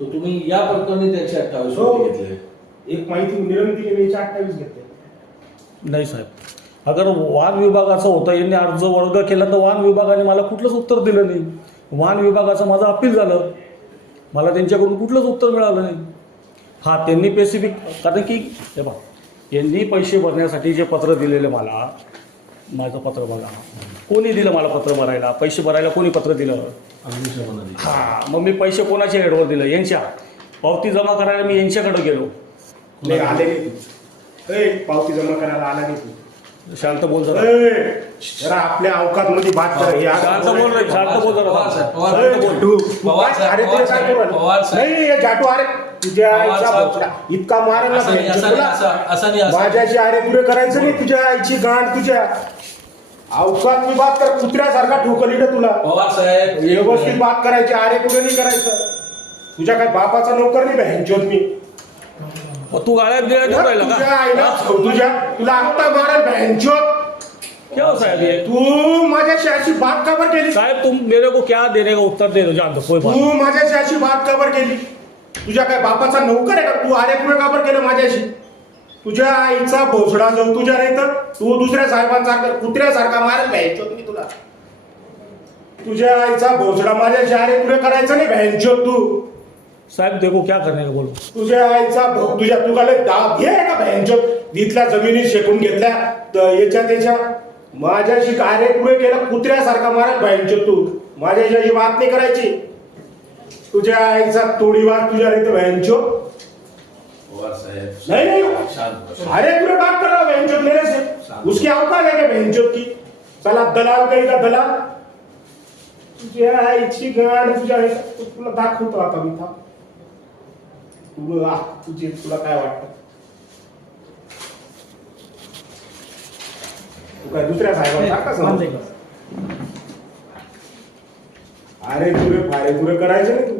तर तुम्ही या प्रकरणी त्याचे अठ्ठावीस हो. रुपये घेतले एक माहिती निर्मिती केली अठ्ठावीस घेतले नाही साहेब. अगर वाहन विभागाचं होतं यांनी अर्ज वर्ग केला तर वाहन विभागाने मला कुठलंच उत्तर दिलं नाही. वाहन विभागाचं माझं अपील झालं. मला त्यांच्याकडून कुठलंच उत्तर मिळालं नाही. हा त्यांनी स्पेसिफिक कारण की हे बघा यांनी पैसे भरण्यासाठी जे पत्र दिलेले मला माझं पत्र बघा. कोणी दिलं मला पत्र भरायला पैसे भरायला कोणी पत्र दिलं. हा मग मी पैसे कोणाच्या हेडवर दिलं? यांच्या. पावती जमा करायला मी यांच्याकडे गेलो. नाही आले नाही. तू ए, पावती जमा करायला आला नाही तू. शांत बोल जरा. ए, जरा आपल्या अवकात मध्ये बात कर हे शांत बोल रे शांत बोल पवार साहेब, जरा पवार ए, साहेब. जाटू, तू पवार काय- साहेब, अरे पवार तुला काय साहेब, करू पवार राहिला? साहेब. नाही हे जाटू अरे तुझ्या पवार आईचा साहेब. भोपळा. इतका मारेल असं नाही, असं नाही, ना असं- असं नाही, असं- माझ्याशी अरे पुरे करायचं नाही तुझ्या आईची गाण तुझ्या. अवकात मी बात कर कुत्र्यासारखा ठोकल इकडे तुला. पवार साहेब. व्यवस्थित बात करायची अरे पुढे नाही करायचं. तुझ्या काय बापाचा नोकर नाही बँचोत मी. तू गाड्या बिड्या देऊन राहिला तुझ्या आईला तुझ्या तुला आत्ता मारेल बँचोत क्या हो साहब ये? तू माझ्याशी अशी बात का बर केली? साहब तुम मेरे को क्या देने का उत्तर दे दो जान दो कोई बात तू माझ्याशी अशी बात का बर केली? तुझ्या काय बापाचा नोकर आहे का? तू अरे पुढे का बर केलं माझ्याशी? तुझ्या आईचा भोसडा जाऊ तुझ्या नाही तर तू दुसऱ्या साहेबांसारखा कुत्र्यासारखा मारेल बँचोत मी तुला. तुझ्या आईचा भोसडा माझ्याशी अरे पुढे करायचं नाही बँचोत तू. साहब देखो क्या करने का बोलो तुझ्या आईचा भोग तुझ्या तू काय दाब घे का बँचोत इथल्या जमिनी शेकून घेतल्या त याच्या त्याच्या. माझ्याशी कार्य पुढे केलं कुत्र्यासारखा मारा बँचोत तू. माझ्याशी अशी बात नाही करायची. तुझ्या आईचा तोडीवार तुझ्या रे बँचो पवार साहेब नहीं नहीं। पूरे बात कर रहा हूँ बहनचोद मेरे से। उसकी औकात है क्या बहनचोद की? चला दलाल कहीं का दलाल। तुझ्या आईची गाड तुझ्या तुला दाखवतो आता मी थांब तुला तुझे तुला काय वाटतं? तू काय दुसऱ्या समज अरे पुरे फारे पुरे करायचे नाही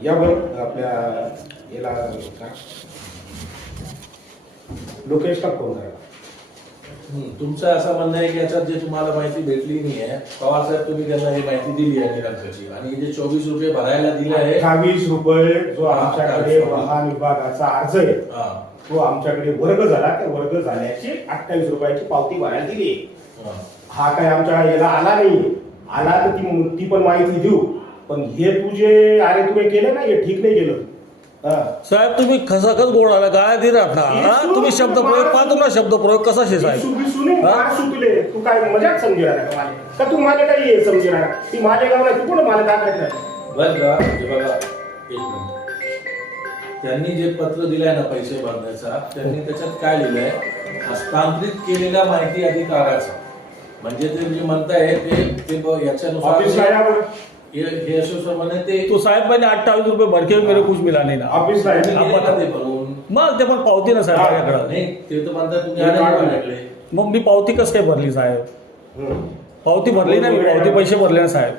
तू या बरं आपल्या याला का? लोकेशला फोन करा तुमचं असं म्हणणं आहे की याच्यात जे तुम्हाला माहिती भेटली नाही आहे पवार साहेब तुम्ही त्यांना ही माहिती दिली आहे निरंकाची आणि हे जे चोवीस रुपये भरायला दिले आहे अठ्ठावीस रुपये जो आमच्याकडे 28 वाहन विभागाचा अर्ज आहे. तो आमच्याकडे वर्ग झाला त्या वर्ग झाल्याची अठ्ठावीस रुपयाची पावती भरायला दिली. हा. हा काय आमच्या याला आला नाही. आला तर ती ती पण माहिती देऊ. पण हे तू जे अरे तुम्ही केलं ना हे ठीक नाही केलं. हा. साहेब तुम्ही खसाखस बोलायला गाड्या दे हा? तुम्ही शब्द प्रयोग पाहतो ना शब्द प्रयोग कसा शे साहेब बिसू नाही हा? मार सुटले. तू काय मजाक समजी राहिला का माले? का तू माले काही हे समजी राहिला? ती माले गावला तू कोण माले दाखवत नाही बरं का? हे बघा एक मिनिट. त्यांनी जे पत्र दिलंय ना पैसे भरण्याचा त्यांनी त्याच्यात काय लिहिलंय? हस्तांतरित केलेल्या माहिती अधिकाराचा. म्हणजे ते जे म्हणताय ते ते ब- याच्यानुसार. म्हणे ते तो साहेब मैंने अट्ठाईस रुपये भर के मेरे कुछ मिला नहीं ना। या. ते भरून मग ते पण पावती ना साहेब माझ्याकडं. नाही ते तर म्हणतात तुम्ही हे काढून मग मी पावती कसं काय भरली साहेब. पावती भरली ना मी पावती पैसे भरले ना साहेब.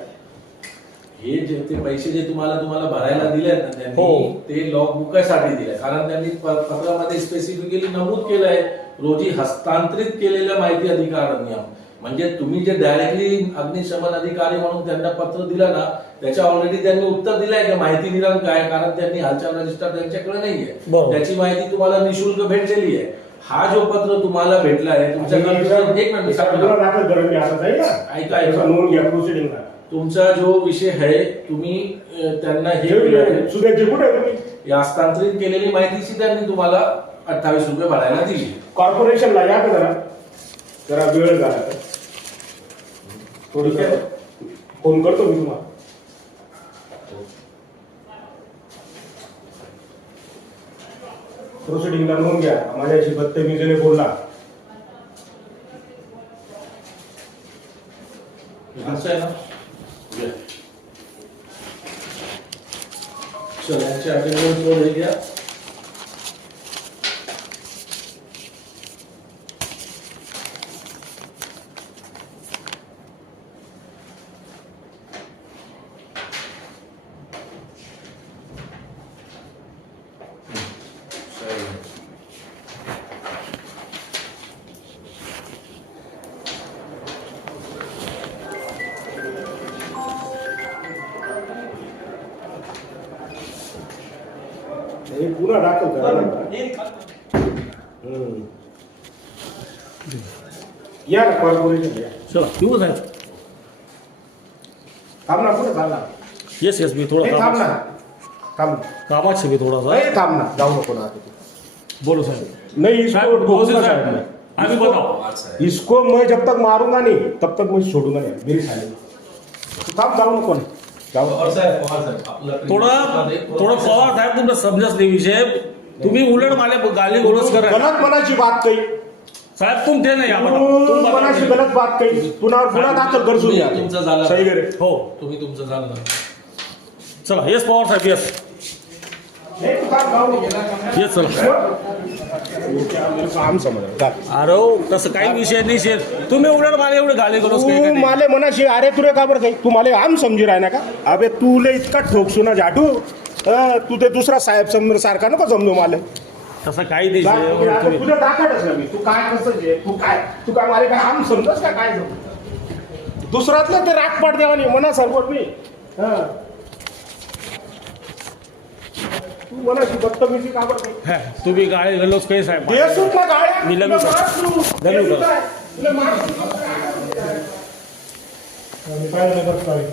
हे जे ते पैसे जे तुम्हाला तुम्हाला भरायला दिले ना त्यांनी हो. ते लॉग बुकासाठी दिले कारण त्यांनी प- पत्रामध्ये स्पेसिफिकली नमूद केलंय रोजी हस्तांतरित केलेल्या माहिती अधिकार नियम. म्हणजे तुम्ही जे डायरेक्टली अग्निशमन अधिकारी म्हणून त्यांना पत्र दिलं ना त्याच्या ऑलरेडी त्यांनी उत्तर दिलंय की माहिती निरंक आहे कारण त्यांनी हालचाल रजिस्टर त्यांच्याकडे नाहीये. त्याची माहिती तुम्हाला निशुल्क भेटलेली आहे. हा जो पत्र तुम्हाला भेटला आहे तुमच्याकडे एक मिनिट तुमचा जो विषय आहे तुम्ही त्यांना हे हस्तांतरित केलेली माहितीची त्यांनी तुम्हाला अठ्ठावीस रुपये भरायला दिली. कॉर्पोरेशनला या जरा? जरा वेळ झाला ठीक आहे. फोन करतो मी तुम्हाला. प्रोसिडिंगला नोंद घ्या. माझ्याशी बदतमीजीने बोलला. असं आहे ना? चल यांचे अटेंडन्स हे घ्या. हे पुन्हा दाखल करा. हम्म. या ना कॉर्पोरेशन या। चला येऊ साहेब येस येस मी थोडा हे थांब ना कामात थांब कामात आहे मी थोडासा हे थांब ना जाऊ नको ना आता तू. बोलो साहेब नहीं साहब इसको बहुत से साहब बताओ। इसको मैं जब तक मारूँगा नहीं तब तक मैं छोड़ूँगा नहीं। मेरी साली। तू थांब जाऊ नको ना जाऊ. पवार साहेब पवार साहेब आपलं थोडं थोडं पवार साहेब। तुमचं समजत नाही विषय तुम्ही उलट मला गाली गोलस करा गलत मनाची बात कही। साहेब तुम नाही तू तुम बता मनाची दीजिए. गलत बात कही। पुन्हा पुन्हा दाखल कर तुम्ही तुमचं झालं. सही करे. हो। तुम्ही तुमचं झालं चला येस पवार साहेब येस चला. अरे हो, तसं काही विषय नाही शेत तुम्ही उलट मला एवढे गाली गोलस तू माले मनाशी अरे तुरे का बरं काही तू माले आम समजी राह ना का? अबे तुले इतका ठोकसू ना जाटू अं, तू ते दुसरा साहेब समोर सारखा नको समजू माले. तसं काही नाही जा, शेत, तुम्ही तुझं दाखवतच ना मी. तू काय कसं जे तू काय? तू काय माले काय आम समजस का काय समज दुसरातलं ते राग पाड देवा नाही मना सरबट मी. हं. तू मनाशी बदतमीजी का बरं? हा, तुम्ही गाळी गलोस काही साहेब दे. मी लगेच- तुला मार तू. दे मार. मी नाही करत काय.